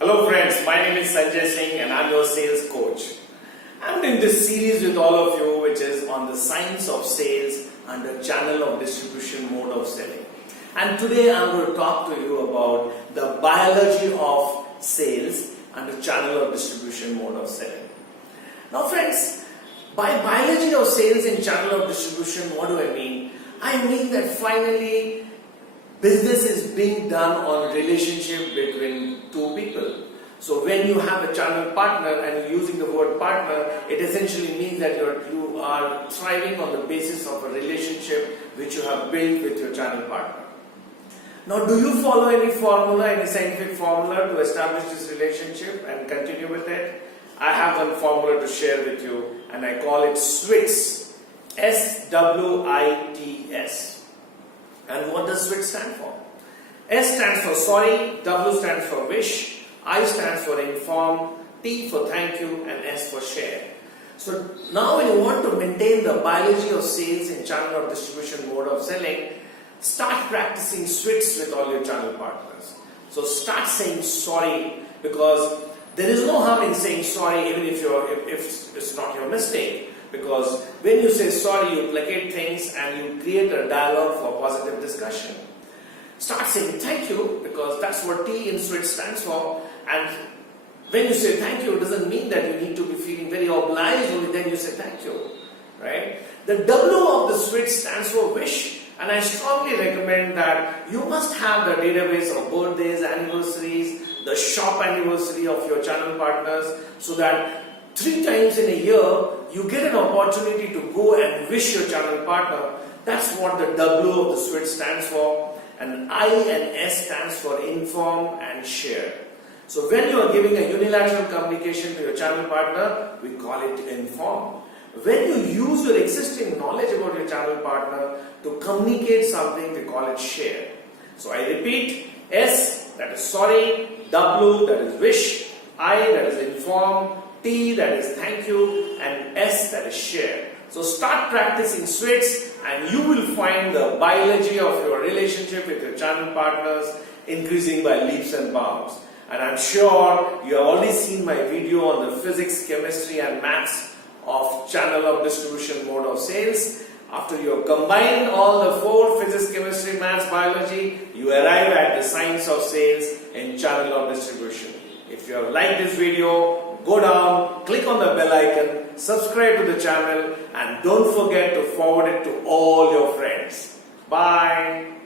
Hello friends, my name is Sanjay Singh and I'm your sales coach. I'm doing this series with all of you which is on the science of sales and the channel of distribution mode of selling. And today I'm going to talk to you about the biology of sales and the channel of distribution mode of selling. Now friends, by biology of sales and channel of distribution, what do I mean? I mean that finally business is being done on relationship between two people. So when you have a channel partner and you're using the word partner, it essentially means that you are thriving on the basis of a relationship which you have built with your channel partner. Now, do you follow any formula, any scientific formula to establish this relationship and continue with it? I have one formula to share with you and I call it SWITS. S-W-I-T-S. And what does SWITS stand for? S stands for sorry, W stands for wish, I stands for inform, T for thank you, and S for share. So now when you want to maintain the biology of sales in channel of distribution mode of selling, start practicing SWITS with all your channel partners. So start saying sorry, because there is no harm in saying sorry even if it's not your mistake. Because when you say sorry, you placate things and you create a dialogue for positive discussion. Start saying thank you, because that's what T in SWITS stands for. And when you say thank you, it doesn't mean that you need to be feeling very obliged only then you say thank you. Right? The W of the SWITS stands for wish. And I strongly recommend that you must have the database of birthdays, anniversaries, the shop anniversary of your channel partners, so that 3 times in a year, you get an opportunity to go and wish your channel partner. That's what the W of the SWITS stands for. And I and S stands for inform and share. So when you are giving a unilateral communication to your channel partner, we call it inform. When you use your existing knowledge about your channel partner to communicate something, we call it share. So I repeat, S, that is sorry, W, that is wish, I, that is inform, T, that is thank you, and S, that is share. So start practicing SWITS and you will find the biology of your relationship with your channel partners increasing by leaps and bounds. And I'm sure you have already seen my video on the physics, chemistry and maths of channel of distribution mode of sales. After you have combined all the 4 physics, chemistry, maths, biology, you arrive at the science of sales in channel of distribution. If you have liked this video, go down, click on the bell icon, subscribe to the channel, and don't forget to forward it to all your friends. Bye.